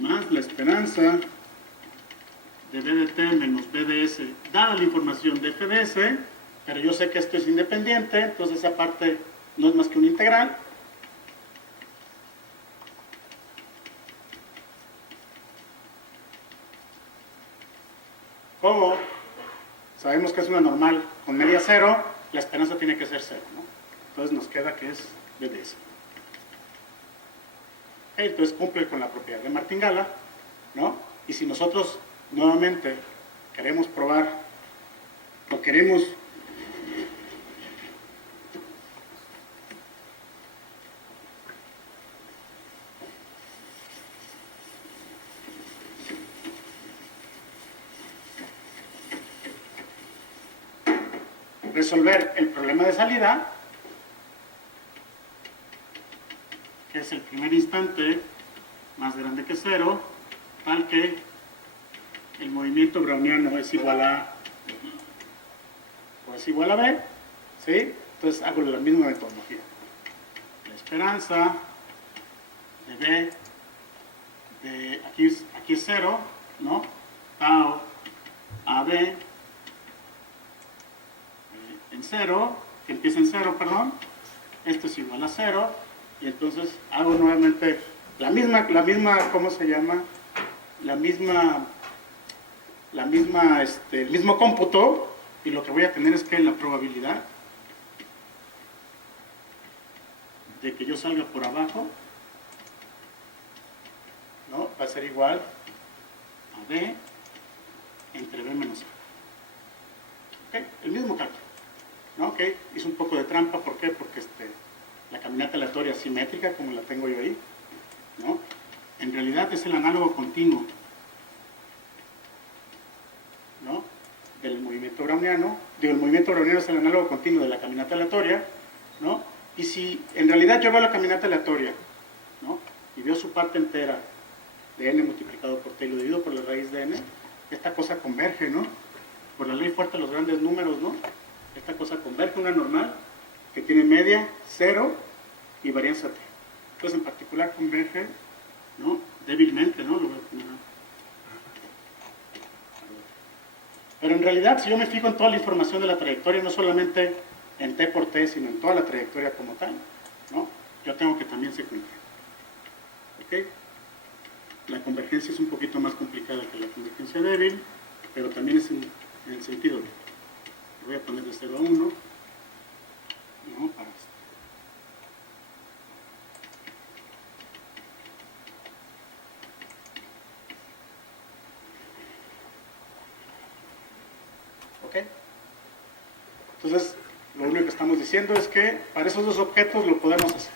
más la esperanza de BDT menos BDS, dada la información de FDS, pero yo sé que esto es independiente, entonces esa parte no es más que una integral. Como sabemos que es una normal con media cero, la esperanza tiene que ser cero, ¿no? Entonces nos queda que es BDS. Entonces cumple con la propiedad de Martingala, ¿no? Y si nosotros nuevamente queremos probar o queremos resolver el problema de salida, que es el primer instante más grande que cero, tal que el movimiento browniano es igual a o es igual a B, ¿sí? Entonces hago la misma metodología. La esperanza de B, aquí es cero, ¿no? Tau a B en cero, que empieza en cero, perdón. Esto es igual a cero, y entonces hago nuevamente la misma, ¿cómo se llama? El mismo cómputo, y lo que voy a tener es que la probabilidad de que yo salga por abajo, ¿no? Va a ser igual a B entre B menos A. ¿Okay? El mismo cálculo, ¿no? Okay. Hice un poco de trampa, ¿por qué? Porque la caminata aleatoria simétrica, como la tengo yo ahí, ¿no? En realidad es el análogo continuo, ¿no? Del movimiento browniano. Digo, el movimiento browniano es el análogo continuo de la caminata aleatoria, ¿no? Y si en realidad yo veo la caminata aleatoria, ¿no? Y veo su parte entera de n multiplicado por t y lo divido por la raíz de n, esta cosa converge, ¿no? Por la ley fuerte de los grandes números, ¿no? Esta cosa converge a una normal que tiene media, 0 y varianza t. Entonces en particular converge, ¿no? Débilmente, ¿no? Lo voy a poner. Pero en realidad, si yo me fijo en toda la información de la trayectoria, no solamente en t por t, sino en toda la trayectoria como tal, ¿no? Yo tengo que también se cumpla. ¿Ok? La convergencia es un poquito más complicada que la convergencia débil, pero también es en el sentido de, voy a poner de 0 a 1, ¿no? Para ¿ok? Entonces, lo único que estamos diciendo es que para esos dos objetos lo podemos hacer.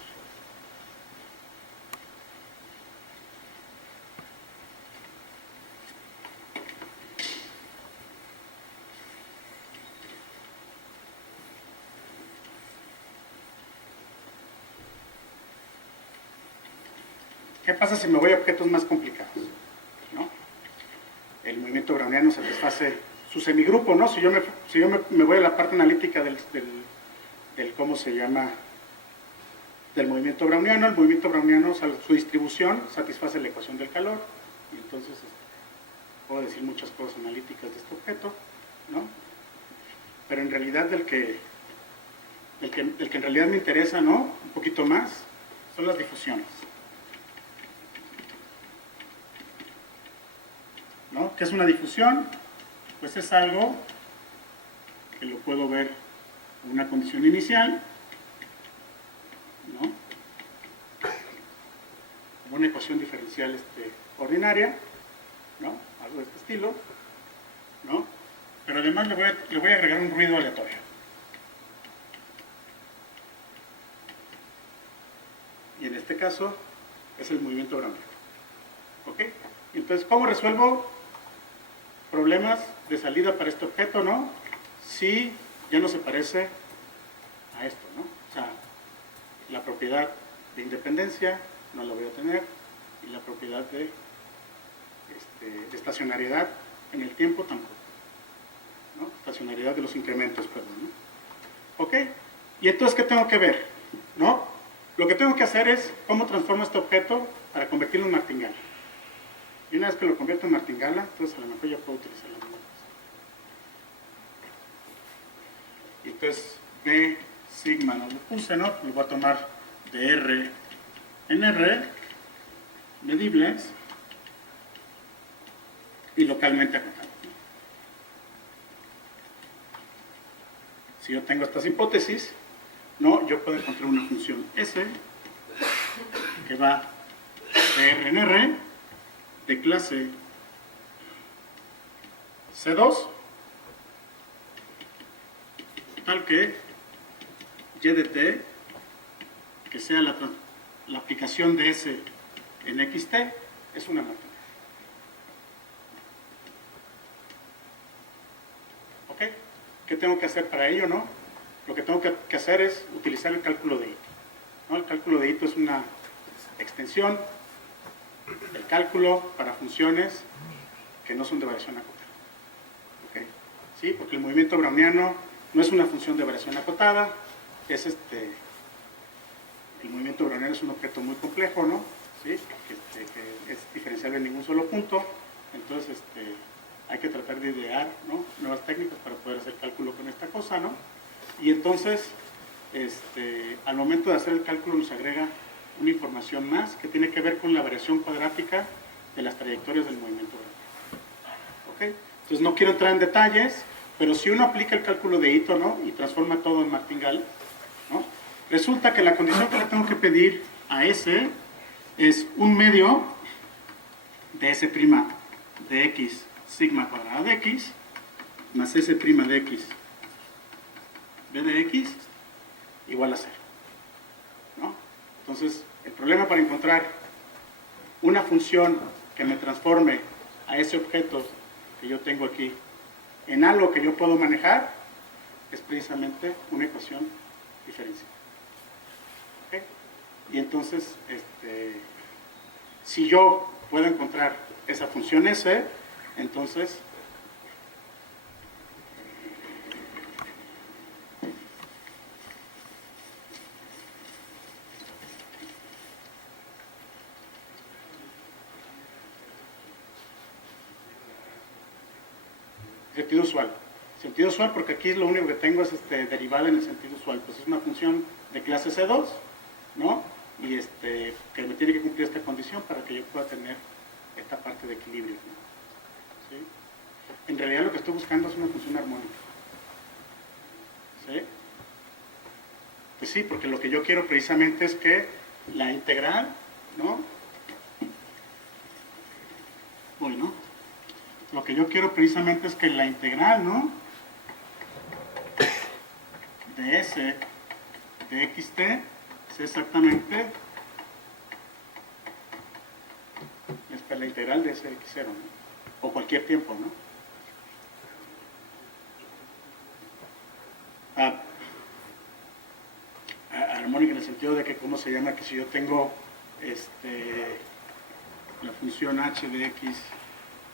¿Qué pasa si me voy a objetos más complicados? ¿No? El movimiento browniano satisface su semigrupo, ¿no? Si yo me voy a la parte analítica del ¿cómo se llama? Del movimiento browniano, el movimiento browniano, su distribución satisface la ecuación del calor, y entonces puedo decir muchas cosas analíticas de este objeto, ¿no? Pero en realidad el que en realidad me interesa, ¿no? Un poquito más, son las difusiones. ¿No? ¿Qué es una difusión? Pues es algo que lo puedo ver en una condición inicial, ¿no? Como una ecuación diferencial ordinaria, ¿no? Algo de este estilo, ¿no? Pero además le voy a agregar un ruido aleatorio. Y en este caso es el movimiento browniano. ¿Ok? Entonces, ¿cómo resuelvo problemas de salida para este objeto, ¿no? Si ya no se parece a esto, ¿no? O sea, la propiedad de independencia no la voy a tener, y la propiedad de estacionariedad en el tiempo tampoco, ¿no? Estacionariedad de los incrementos, perdón, ¿no? ¿Ok? Y entonces, ¿qué tengo que ver? ¿No? Lo que tengo que hacer es cómo transformo este objeto para convertirlo en martingale. Y una vez que lo convierto en martingala, entonces a lo mejor ya puedo utilizar la misma cosa. Y entonces B sigma no lo puse, ¿no? Lo voy a tomar de R en R, medibles y localmente acotados. Si yo tengo estas hipótesis, ¿no? Yo puedo encontrar una función S que va de R en R de clase C2 tal que y de t, que sea la aplicación de S en xt, es una máquina. ¿Ok? ¿Qué tengo que hacer para ello, no? Lo que tengo que hacer es utilizar el cálculo de Ito, ¿no? El cálculo de Ito es una extensión del cálculo para funciones que no son de variación acotada. ¿Ok? ¿Sí? Porque el movimiento browniano no es una función de variación acotada, es el movimiento browniano es un objeto muy complejo, ¿no? ¿Sí? Que es diferenciable en ningún solo punto, entonces hay que tratar de idear, ¿no? Nuevas técnicas para poder hacer cálculo con esta cosa, ¿no? Y entonces, al momento de hacer el cálculo nos agrega una información más que tiene que ver con la variación cuadrática de las trayectorias del movimiento browniano. ¿Ok? Entonces no quiero entrar en detalles, pero si uno aplica el cálculo de Ito, ¿no? Y transforma todo en martingale, ¿no? Resulta que la condición que le tengo que pedir a S es un medio de S' de X sigma cuadrada de X más S' de X B de X igual a 0, ¿no? Entonces, el problema para encontrar una función que me transforme a ese objeto que yo tengo aquí en algo que yo puedo manejar es precisamente una ecuación diferencial. ¿Okay? Y entonces, si yo puedo encontrar esa función S, entonces sentido usual. Sentido usual porque aquí lo único que tengo es derivada en el sentido usual. Pues es una función de clase C2, ¿no? Y que me tiene que cumplir esta condición para que yo pueda tener esta parte de equilibrio, ¿no? ¿Sí? En realidad lo que estoy buscando es una función armónica. ¿Sí? Pues sí, porque lo que yo quiero precisamente es que la integral, ¿no? Bueno, lo que yo quiero precisamente es que la integral, ¿no? De S de xt es exactamente la integral de S de x0, ¿no? O cualquier tiempo, ¿no? Armónica en el sentido de que, ¿cómo se llama? Que si yo tengo la función h de x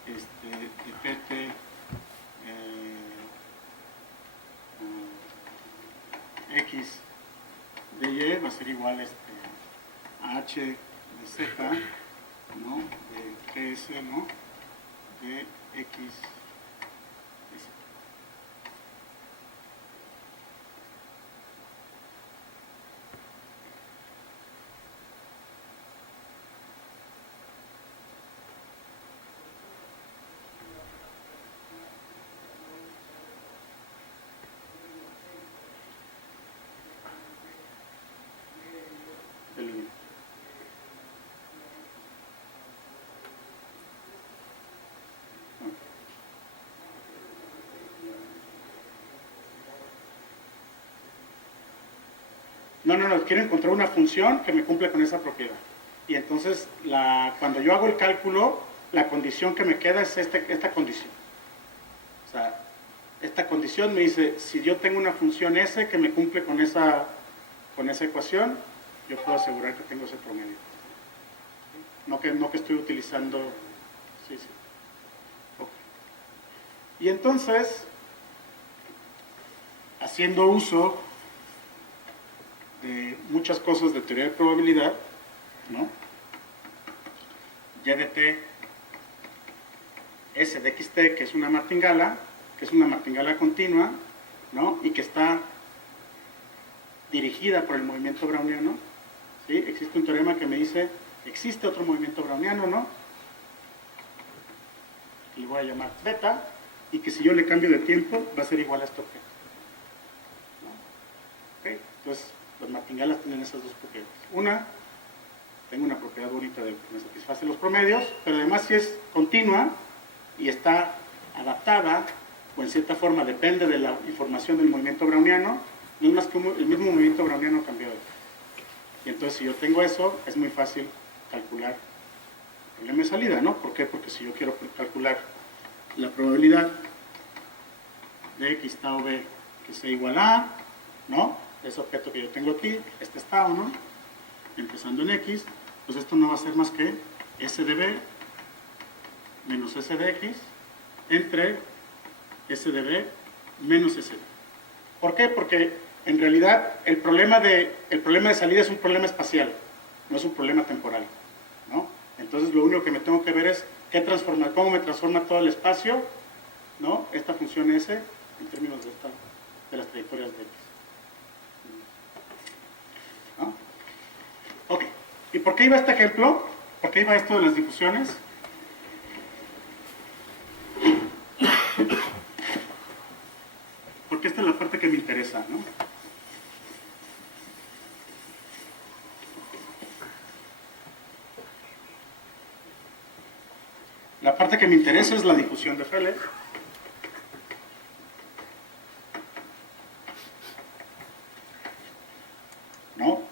de pt x de y va a ser igual a h de z, ¿no? De gs, ¿no? De x de z. No, quiero encontrar una función que me cumple con esa propiedad. Y entonces, cuando yo hago el cálculo, la condición que me queda es esta condición. O sea, esta condición me dice, si yo tengo una función S que me cumple con esa ecuación, yo puedo asegurar que tengo ese promedio. No que estoy utilizando... Sí. Okay. Y entonces, haciendo uso de muchas cosas de teoría de probabilidad, ¿no? Y de t S de xt, que es una martingala continua, ¿no? Y que está dirigida por el movimiento browniano, ¿sí? Existe un teorema que me dice, existe otro movimiento browniano, ¿no? Que le voy a llamar beta, y que si yo le cambio de tiempo, va a ser igual a este objeto, ¿no? ¿Okay? Entonces, las martingalas tienen esas dos propiedades. Una, tengo una propiedad bonita de que me satisface los promedios, pero además si es continua y está adaptada, o en cierta forma depende de la información del movimiento browniano, no es más que el mismo movimiento browniano cambiado. Y entonces si yo tengo eso, es muy fácil calcular el problema de salida, ¿no? ¿Por qué? Porque si yo quiero calcular la probabilidad de x tau b que sea igual a, ¿no? Ese objeto que yo tengo aquí, este es tau, ¿no? Empezando en x, pues esto no va a ser más que s de b menos s de x entre s de b menos s de b. ¿Por qué? Porque en realidad el problema de salida es un problema espacial, no es un problema temporal, ¿no? Entonces lo único que me tengo que ver es cómo me transforma todo el espacio, ¿no? Esta función s en términos de las trayectorias de x, ¿no? Ok, ¿y por qué iba este ejemplo? ¿Por qué iba esto de las difusiones? Porque esta es la parte que me interesa, ¿no? La parte que me interesa es la difusión de Feller. ¿No?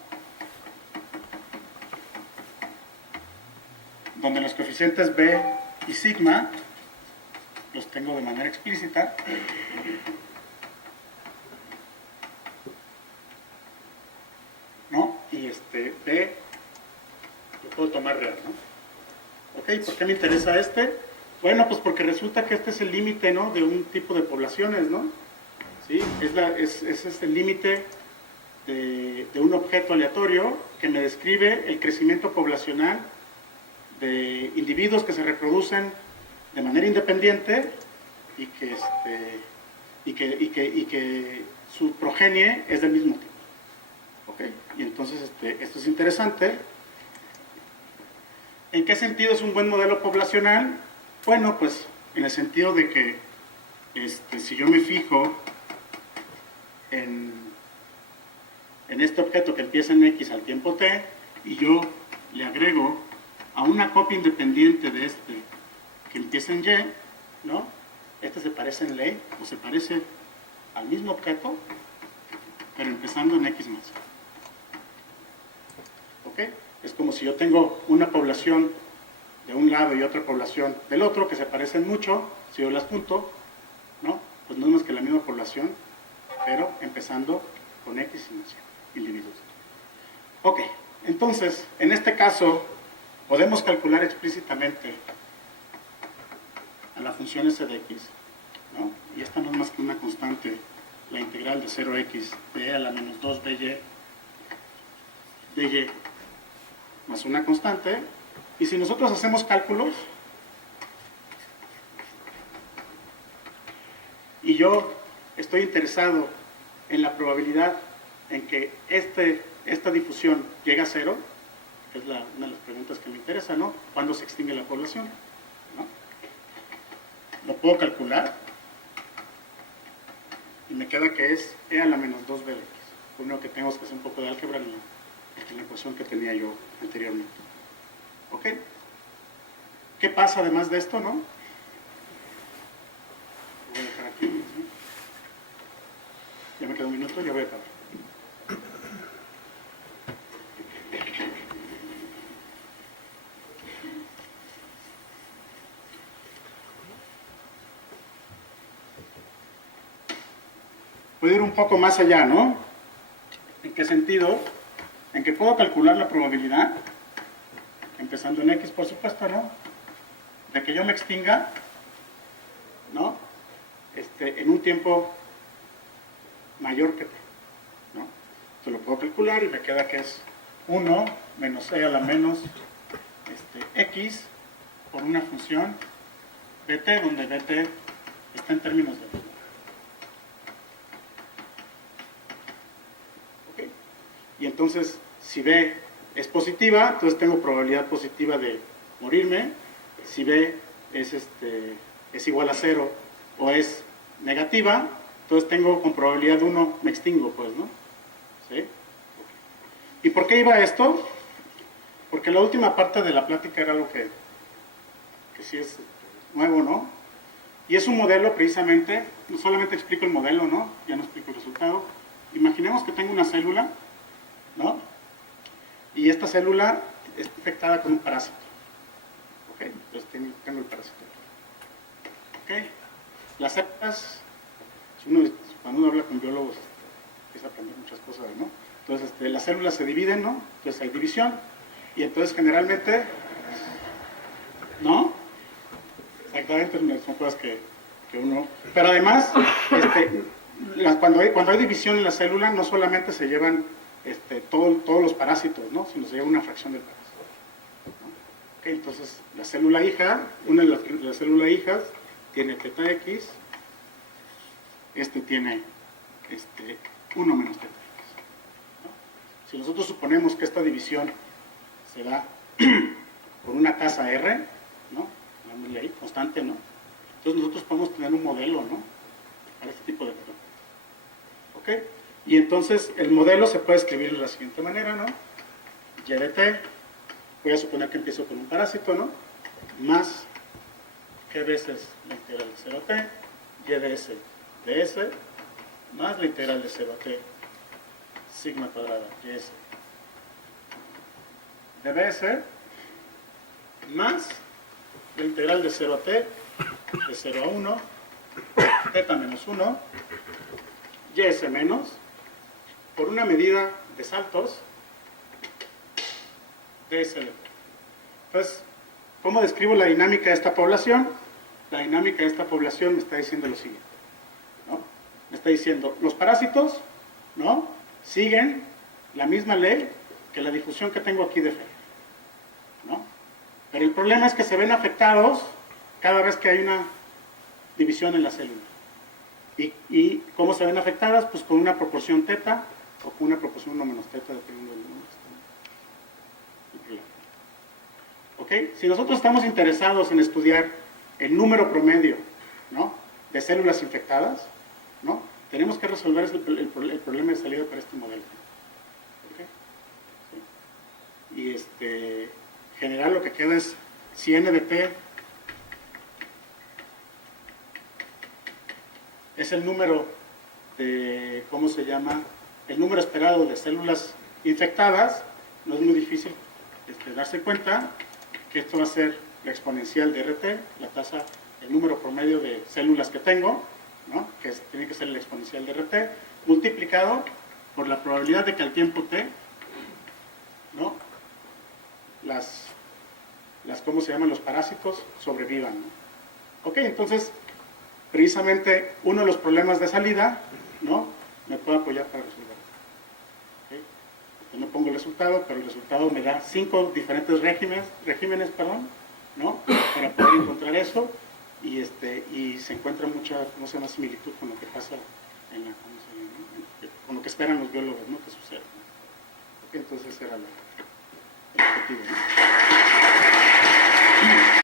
Donde los coeficientes B y sigma los tengo de manera explícita. ¿No? Y B lo puedo tomar real, ¿no? ¿Ok? ¿Por qué me interesa este? Bueno, pues porque resulta que este es el límite, ¿no? De un tipo de poblaciones, ¿no? ¿Sí? Es el límite de un objeto aleatorio que me describe el crecimiento poblacional de individuos que se reproducen de manera independiente y que su progenie es del mismo tipo. ¿Ok? Y entonces esto es interesante. ¿En qué sentido es un buen modelo poblacional? Bueno, pues en el sentido de que si yo me fijo en este objeto que empieza en X al tiempo T y yo le agrego a una copia independiente de este que empieza en Y, ¿no? Este se parece en ley o se parece al mismo objeto, pero empezando en X más. ¿Ok? Es como si yo tengo una población de un lado y otra población del otro que se parecen mucho, si yo las junto, ¿no? Pues no es más que la misma población, pero empezando con X y más Y, individuos. Ok, entonces, en este caso, podemos calcular explícitamente a la función s de x, ¿no? Y esta no es más que una constante, la integral de 0x de a la menos 2 dy dy más una constante. Y si nosotros hacemos cálculos y yo estoy interesado en la probabilidad en que esta difusión llegue a cero, que es una de las preguntas que me interesa, ¿no? ¿Cuándo se extingue la población? ¿No? Lo puedo calcular y me queda que es e a la menos 2 b de x. Lo único que tengo es que hacer un poco de álgebra en la ecuación que tenía yo anteriormente. ¿Ok? ¿Qué pasa además de esto, no? Lo voy a dejar aquí. ¿Sí? Ya me queda un minuto, ya voy a acabar. Puedo ir un poco más allá, ¿no? ¿En qué sentido? En que puedo calcular la probabilidad, empezando en X, por supuesto, ¿no? De que yo me extinga, ¿no? En un tiempo mayor que T, ¿no? Entonces lo puedo calcular y me queda que es 1 menos e a la menos X por una función BT, donde BT está en términos de vida. ¿Ok? Y entonces, si B es positiva, entonces tengo probabilidad positiva de morirme. Si B es igual a 0 o es negativa, entonces tengo con probabilidad 1, me extingo, pues, ¿no? ¿Sí? ¿Y por qué iba esto? Porque la última parte de la plática era algo que sí es nuevo, ¿no? Y es un modelo precisamente, no solamente explico el modelo, ¿no? Ya no explico el resultado. Imaginemos que tengo una célula, ¿no? Y esta célula es infectada con un parásito. ¿Ok? Entonces tengo el parásito. ¿Ok? Las cepas, cuando uno habla con biólogos, empieza a aprender muchas cosas, ¿no? Entonces, las células se dividen, ¿no? Entonces hay división. Y entonces generalmente, ¿no? Exactamente, son cosas que uno... Pero además, cuando hay división en la célula, no solamente se llevan todos los parásitos, ¿no? Sino se lleva una fracción del parásito, ¿no? Okay, entonces, la célula hija, una de las células hijas, tiene teta X, tiene 1 menos teta X, ¿no? Si nosotros suponemos que esta división se da por una tasa R, ¿no? Una ley constante, ¿no? Entonces nosotros podemos tener un modelo, ¿no? Para este tipo de problemas. ¿Ok? Y entonces el modelo se puede escribir de la siguiente manera, ¿no? Y de t, voy a suponer que empiezo con un parásito, ¿no? Más g veces la integral de 0 a t, y de s de s, más la integral de 0 a t, sigma cuadrada, y s de bs, más la integral de 0 a t, de 0 a 1, teta menos 1, y s menos, por una medida de saltos, ds de t. Entonces, ¿cómo describo la dinámica de esta población? La dinámica de esta población me está diciendo lo siguiente, ¿no? Me está diciendo, los parásitos, ¿no? Siguen la misma ley que la difusión que tengo aquí de Fermi, ¿no? Pero el problema es que se ven afectados cada vez que hay una división en la célula. ¿Y cómo se ven afectadas? Pues con una proporción teta o con una proporción 1 menos teta, dependiendo del número que esté. ¿Ok? Si nosotros estamos interesados en estudiar el número promedio, ¿no?, de células infectadas, ¿no?, tenemos que resolver el problema de salida para este modelo. ¿Ok? Sí. Y general lo que queda es, si n de t es el número de, ¿cómo se llama?, el número esperado de células infectadas, no es muy difícil darse cuenta que esto va a ser la exponencial de RT, la tasa, el número promedio de células que tengo, ¿no?, que tiene que ser la exponencial de RT, multiplicado por la probabilidad de que al tiempo t, ¿no?, ¿cómo se llaman?, los parásitos sobrevivan, ¿no? Ok, entonces, precisamente uno de los problemas de salida, ¿no?, me puede apoyar para resolver. ¿Okay? No pongo el resultado, pero el resultado me da 5 diferentes regímenes, ¿no?, para poder encontrar eso, y se encuentra mucha, ¿cómo se llama?, similitud con lo que pasa en la, ¿cómo se llama?, con lo que esperan los biólogos, ¿no?, que suceda, ¿no? Okay, entonces era el objetivo, ¿no?